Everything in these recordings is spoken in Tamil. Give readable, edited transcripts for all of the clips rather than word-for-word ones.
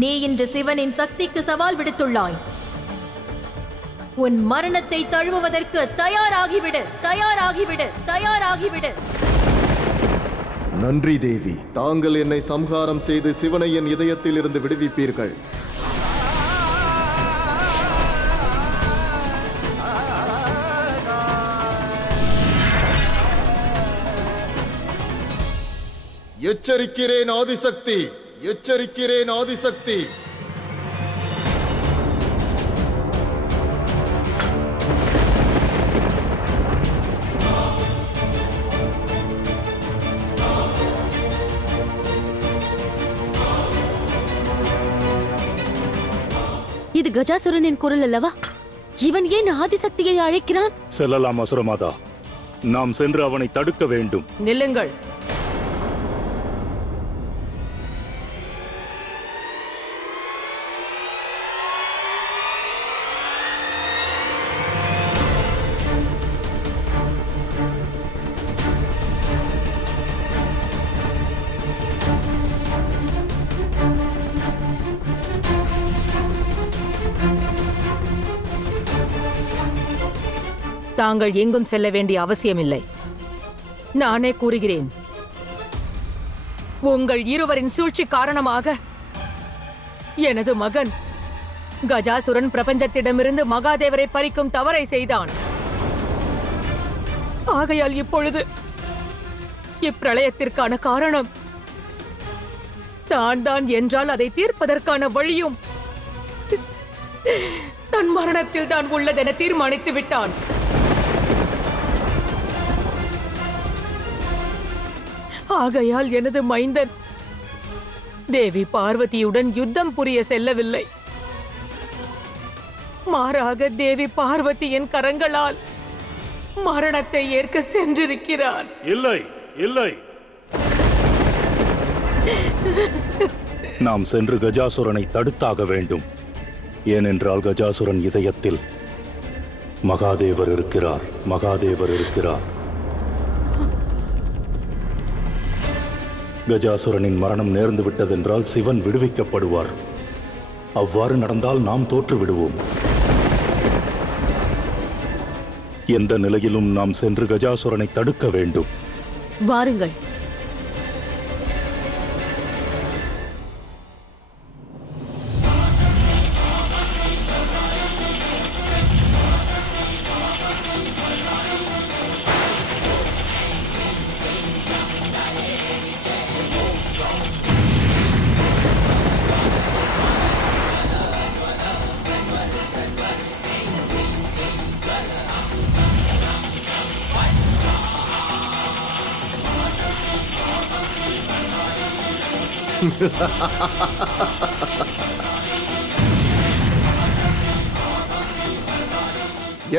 நீ இன்று சிவனின் சக்திக்கு சவால் விடுத்துள்ளாய். உன் மரணத்தை தழுவுவதற்கு தயாராகிவிடு, தயாராகிவிடு, தயாராகிவிடு. நன்றி தேவி, தாங்கள் என்னை சம்ஹாரம் செய்து சிவனை என் இதயத்தில் இருந்து விடுவிப்பீர்கள். எச்சரிக்கிறேன் ஆதிசக்தி, எச்சரிக்கிறேன் ஆதிசக்தி. இது கஜாசுரனின் குரல் அல்லவா? இவன் ஏன் ஆதிசக்தியை அழைக்கிறான்? செல்லலாம் அசுரமாதா, நாம் சென்று அவனை தடுக்க வேண்டும். நில்லுங்கள். தாங்கள் எங்கும் செல்ல வேண்டிய அவசியமில்லை. நானே கூறுகிறேன். உங்கள் இருவரின் சூழ்ச்சி காரணமாக எனது மகன் கஜாசுரன் பிரபஞ்சத்திடமிருந்து மகாதேவரை பறிக்கும் தவறை செய்தான். ஆகையால் இப்பொழுது இப்பிரளயத்திற்கான காரணம் தான் என்றால் அதை தீர்ப்பதற்கான வழியும் தன் மரணத்தில் தான் உள்ளதென தீர்மானித்து விட்டான். ஆகையால் எனது மைந்தன் தேவி பார்வதியுடன் யுத்தம் புரிய செல்லவில்லை. மாறாக தேவி பார்வதியின் கரங்களால் மரணத்தை ஏற்க சென்றிருக்கிறான். இல்லை, இல்லை. நாம் சென்று கஜாசுரனை தடுத்தாக வேண்டும். ஏனென்றால் கஜாசுரன் இதயத்தில் மகாதேவர் இருக்கிறார், மகாதேவர் இருக்கிறார். கஜாசுரனின் மரணம் நேர்ந்து விட்டதென்றால் சிவன் விடுவிக்கப்படுவார். அவ்வாறு நடந்தால் நாம் தோற்று விடுவோம். எந்த நிலையிலும் நாம் சென்று கஜாசுரனை தடுக்க வேண்டும். வாருங்கள்.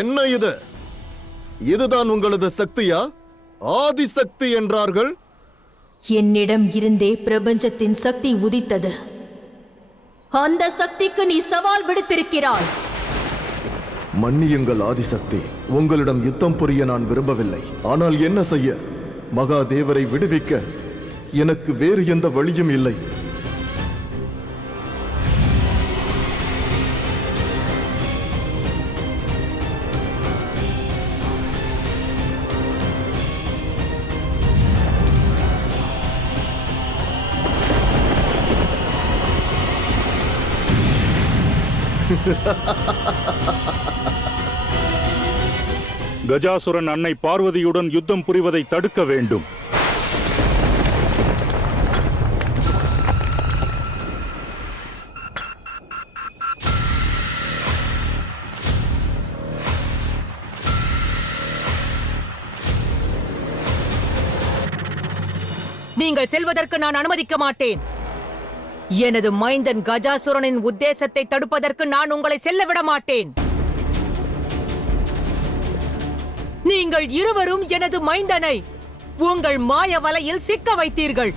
என்ன இது? இதுதான் உங்களது சக்தியா? ஆதிசக்தி என்றார்கள். என்னிடம் இருந்தே பிரபஞ்சத்தின் சக்தி உதித்தது. அந்த சக்திக்கு நீ சவால் விடுத்திருக்கிறாய். மன்னியுங்கள் ஆதிசக்தி, உங்களிடம் யுத்தம் புரிய நான் விரும்பவில்லை. ஆனால் என்ன செய்ய? மகாதேவரை விடுவிக்க எனக்கு வேறு எந்த வழியும் இல்லை. கஜாசுரன் அன்னை பார்வதியுடன் யுத்தம் புரிவதை தடுக்க வேண்டும். நீங்கள் செல்வதற்கு நான் அனுமதிக்க மாட்டேன். எனது மைந்தன் கஜாசுரனின் உத்தேசத்தை தடுப்பதற்கு நான் உங்களை செல்ல விட மாட்டேன். நீங்கள் இருவரும் எனது மைந்தனை உங்கள் மாய வலையில் சிக்க வைத்தீர்கள்.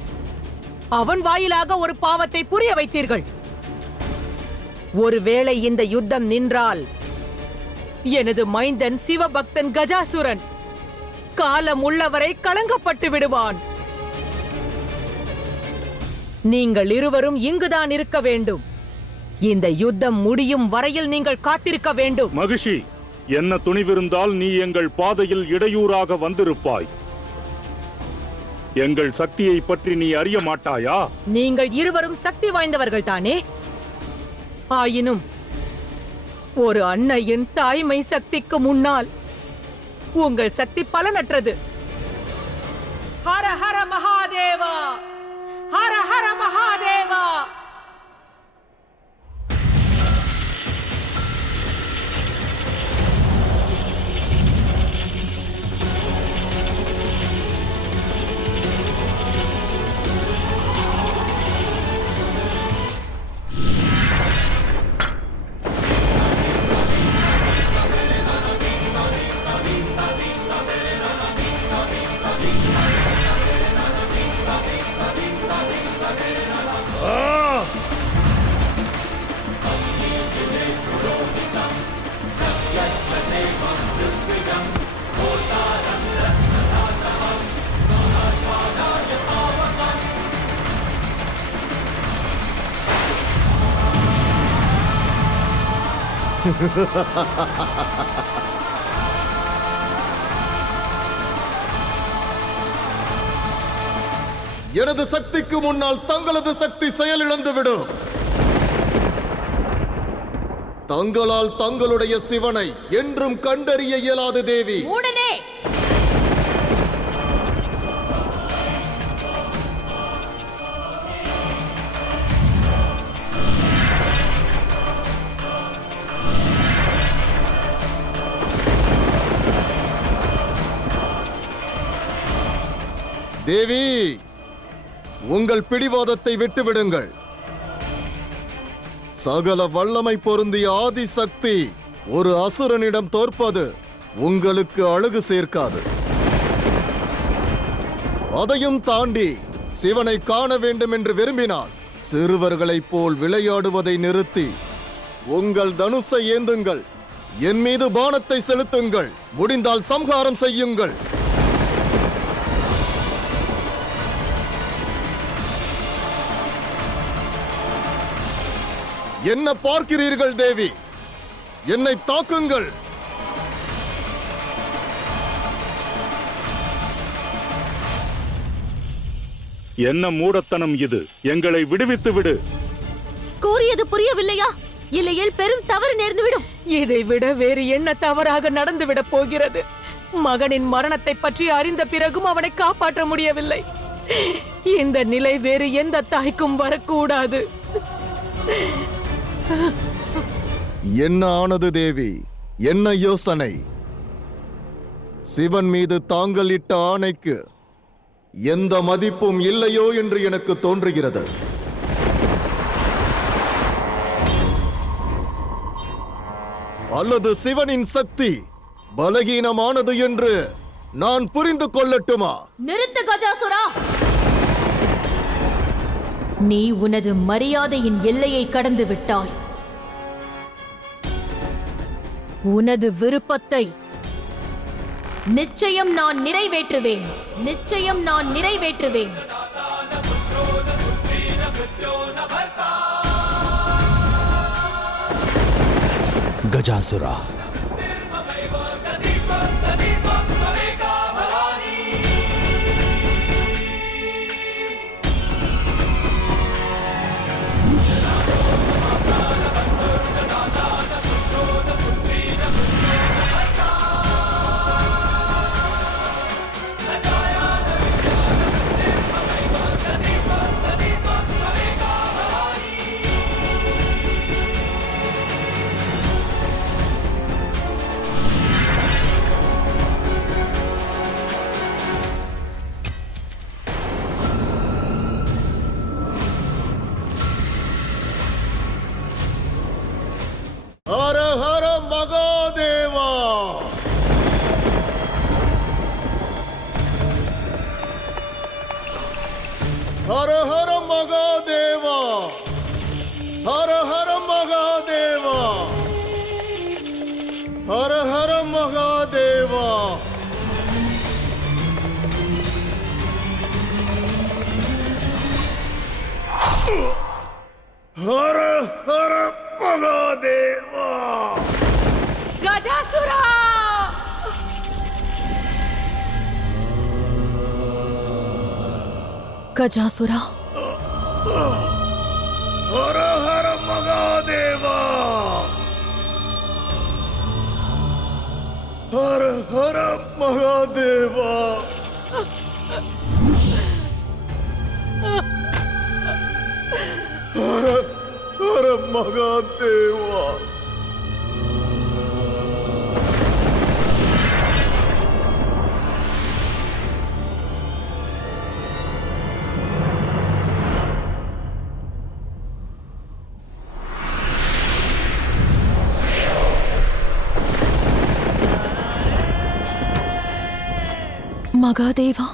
அவன் வாயிலாக ஒரு பாவத்தை புரிய வைத்தீர்கள். ஒருவேளை இந்த யுத்தம் நின்றால் எனது மைந்தன் சிவபக்தன் கஜாசுரன் காலம் உள்ளவரை களங்கப்பட்டு விடுவான். நீங்கள் இருவரும் இங்குதான் இருக்க வேண்டும். இந்த யுத்தம் முடியும் வரையில் நீங்கள் காத்திருக்க வேண்டும். மகிஷி, என்ன துணிவிருந்தால் நீ எங்கள் பாதையில் இடையூறாக வந்திருப்பாய். எங்கள் சக்தியை பற்றி நீ அறிய மாட்டாயா? நீங்கள் இருவரும் சக்தி வாய்ந்தவர்கள் தானே? ஆயினும் ஒரு அன்னையின் தாய்மை சக்திக்கு முன்னால் உங்கள் சக்தி பலனற்றது. ஹர ஹர மகாதேவா, ஹர ஹர மகாதேவா. எனது சக்திக்கு முன்னால் தங்களது சக்தி செயலிழந்துவிடும். தங்களால் தங்களுடைய சிவனை என்றும் கண்டறிய இயலாது தேவி. உடனே தேவி, உங்கள் பிடிவாதத்தை விட்டுவிடுங்கள். சகல வல்லமை பொருந்திய ஆதிசக்தி ஒரு அசுரனிடம் தோற்பது உங்களுக்கு அழகு சேர்க்காது. அதையும் தாண்டி சிவனை காண வேண்டும் என்று விரும்பினால் சிறுவர்களைப் போல் விளையாடுவதை நிறுத்தி உங்கள் தனுசை ஏந்துங்கள். என் மீது பானத்தை செலுத்துங்கள். முடிந்தால் சம்ஹாரம் செய்யுங்கள். என்ன பார்க்கிறீர்கள் தேவி? என்னை தாக்குங்கள். என்ன மூடத்தனம் இது? எங்களை விடுவித்து விடு. கூறியது புரியவில்லையா? இல்லையேல் பெரும் தவறு நேர்ந்துவிடும். இதை விட வேறு என்ன தவறாக நடந்துவிடப் போகிறது? மகனின் மரணத்தை பற்றி அறிந்த பிறகும் அவனை காப்பாற்ற முடியவில்லை. இந்த நிலை வேறு எந்த தாய்க்கும் வரக்கூடாது. என்ன ஆனது தேவி? என்ன யோசனை? சிவன் மீது தாங்கள் இட்ட ஆணைக்கு எந்த மதிப்பும் இல்லையோ என்று எனக்கு தோன்றுகிறது. அல்லது சிவனின் சக்தி பலகீனமானது என்று நான் புரிந்து கொள்ளட்டுமா? நிறுத்து கஜாசுரா! நீ உனது மரியாதையின் எல்லையை கடந்து விட்டாய். உனது விருப்பத்தை நிச்சயம் நான் நிறைவேற்றுவேன். நிச்சயம் நான் நிறைவேற்றுவேன். கஜாசுரா, ஹர ஹர மகாதேவா! கஜாசுரா! கஜாசுரா! ஹர ஹர மகாதேவா! ஹர ஹர மகாதேவா! ஹர ஹர மகாதேவா! மகாதேவா!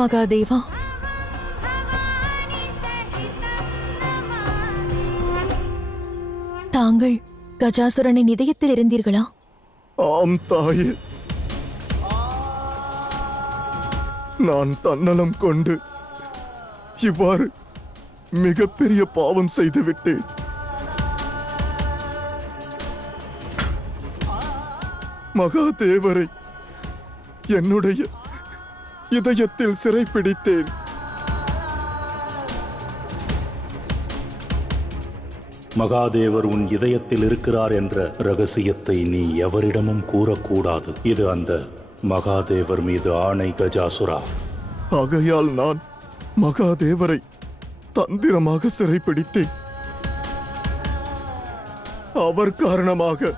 மகாதேவா! தாங்கள் கஜாசுரனின் இதயத்தில் இருந்தீர்களா? ஆம் தாயே, நான் தன்னலம் கொண்டு இவ்வாறு மிகப்பெரிய பாவம் செய்துவிட்டேன். மகாதேவரை என்னுடைய இதயத்தில் சிறைப்பிடித்தேன். மகாதேவர் உன் இதயத்தில் இருக்கிறார் என்ற ரகசியத்தை நீ எவரிடமும் கூறக்கூடாது. இது அந்த மகாதேவர் மீது ஆணை கஜாசுரா. ஆகையால் நான் மகாதேவரை தந்திரமாக சிறைப்பிடித்தேன். அவர் காரணமாக